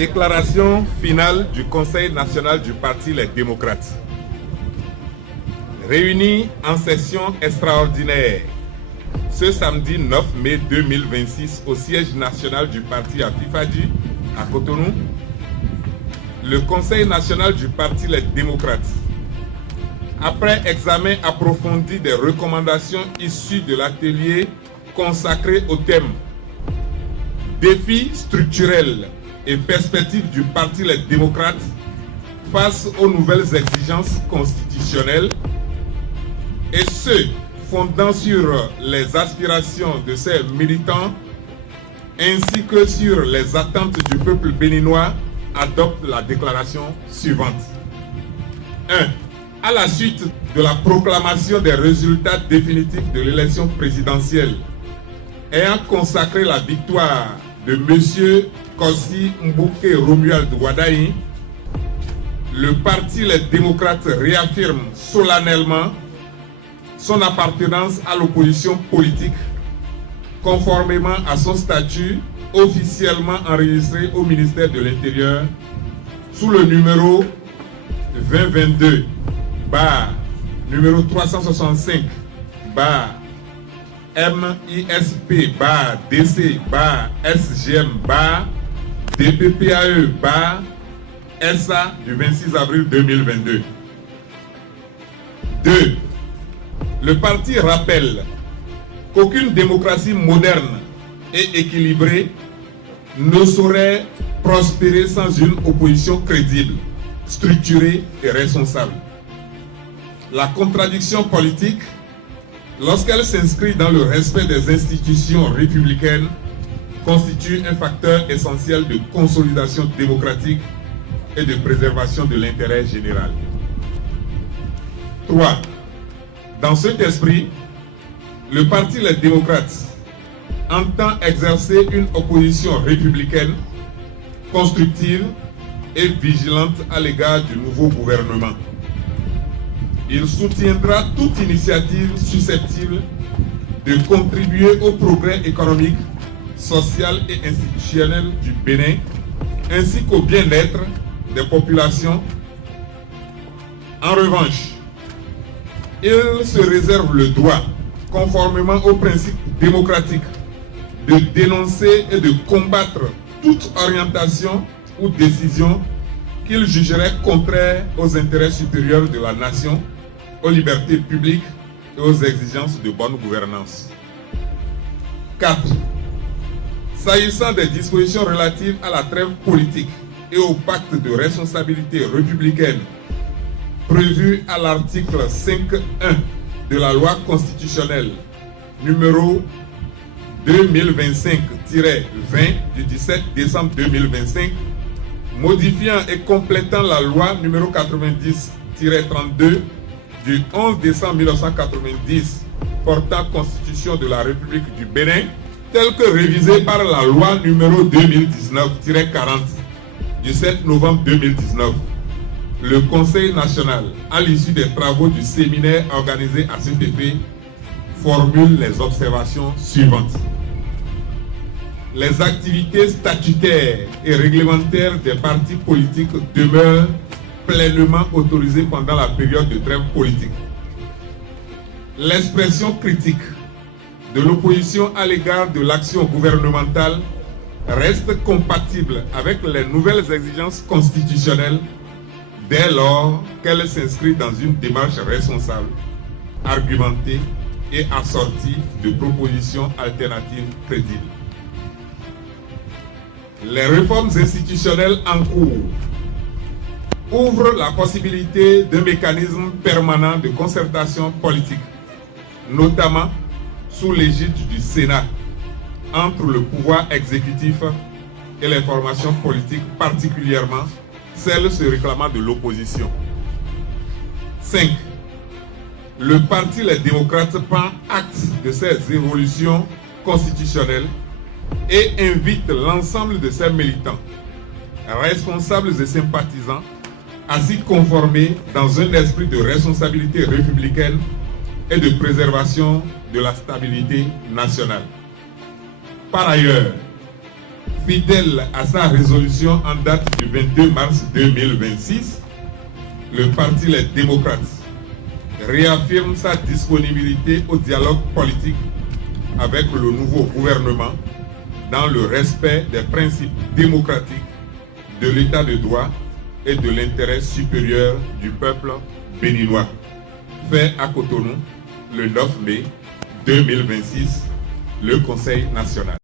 Déclaration finale du Conseil national du Parti Les Démocrates. Réunis en session extraordinaire ce samedi 9 mai 2026 au siège national du parti à Fifadji, à Cotonou, le Conseil national du Parti Les Démocrates, après examen approfondi des recommandations issues de l'atelier consacré au thème Défis structurels et perspectives du Parti Les Démocrates face aux nouvelles exigences constitutionnelles, et ce, fondant sur les aspirations de ses militants ainsi que sur les attentes du peuple béninois, adopte la déclaration suivante. 1. À la suite de la proclamation des résultats définitifs de l'élection présidentielle ayant consacré la victoire de M. Kossi Mbouke Romuald Wadaï, le Parti Les Démocrates réaffirme solennellement son appartenance à l'opposition politique conformément à son statut officiellement enregistré au ministère de l'Intérieur sous le numéro 2022 numéro 365 MISP DC SGM DPPAE SA du 26 avril 2022. 2. Le parti rappelle qu'aucune démocratie moderne et équilibrée ne saurait prospérer sans une opposition crédible, structurée et responsable. La contradiction politique, lorsqu'elle s'inscrit dans le respect des institutions républicaines, constitue un facteur essentiel de consolidation démocratique et de préservation de l'intérêt général. 3. Dans cet esprit, le Parti Les Démocrates entend exercer une opposition républicaine, constructive et vigilante à l'égard du nouveau gouvernement. Il soutiendra toute initiative susceptible de contribuer au progrès économique, social et institutionnel du Bénin, ainsi qu'au bien-être des populations. En revanche, il se réserve le droit, conformément aux principes démocratiques, de dénoncer et de combattre toute orientation ou décision qu'il jugerait contraire aux intérêts supérieurs de la nation, aux libertés publiques et aux exigences de bonne gouvernance. 4. S'agissant des dispositions relatives à la trêve politique et au pacte de responsabilité républicaine prévu à l'article 5.1 de la loi constitutionnelle numéro 2025-20 du 17 décembre 2025, modifiant et complétant la loi numéro 90-32 du 11 décembre 1990 portant constitution de la République du Bénin, telle que révisée par la loi numéro 2019-40 du 7 novembre 2019. Le Conseil national, à l'issue des travaux du séminaire organisé à cet effet, formule les observations suivantes. Les activités statutaires et réglementaires des partis politiques demeurent pleinement autorisées pendant la période de trêve politique. L'expression critique de l'opposition à l'égard de l'action gouvernementale reste compatible avec les nouvelles exigences constitutionnelles dès lors qu'elle s'inscrit dans une démarche responsable, argumentée et assortie de propositions alternatives crédibles. Les réformes institutionnelles en cours ouvrent la possibilité d'un mécanisme permanent de concertation politique, notamment sous l'égide du Sénat, entre le pouvoir exécutif et les formations politiques, particulièrement celles se réclamant de l'opposition. 5. Le Parti Les Démocrates prend acte de ces évolutions constitutionnelles et invite l'ensemble de ses militants, responsables et sympathisants à s'y conformer dans un esprit de responsabilité républicaine et de préservation de la stabilité nationale. Par ailleurs, Fidèle à sa résolution en date du 22 mars 2026, le Parti Les Démocrates réaffirme sa disponibilité au dialogue politique avec le nouveau gouvernement dans le respect des principes démocratiques, de l'état de droit et de l'intérêt supérieur du peuple béninois. Fait à Cotonou le 9 mai 2026, le Conseil national.